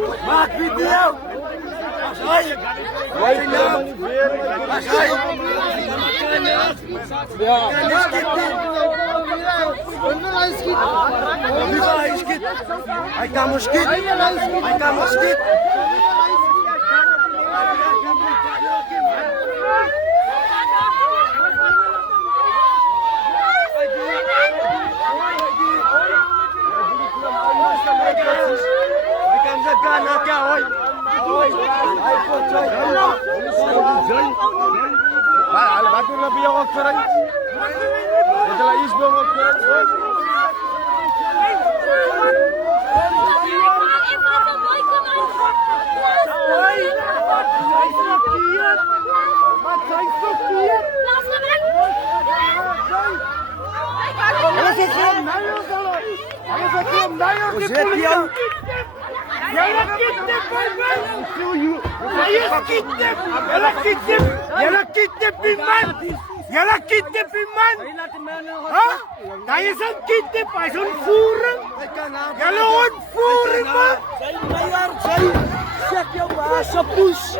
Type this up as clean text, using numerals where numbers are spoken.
Maak video! Pasay! Pasay! Ay kamuskit! Ay kamuskit! Bago na biyo ko kuray. Ito is bo ko kuray. Jelle kidnapping man! Ha? Hij is een kidnap, hij is ontvoeren! Jelle ontvoeren man! Zijn, zeg jou maar, sapoes.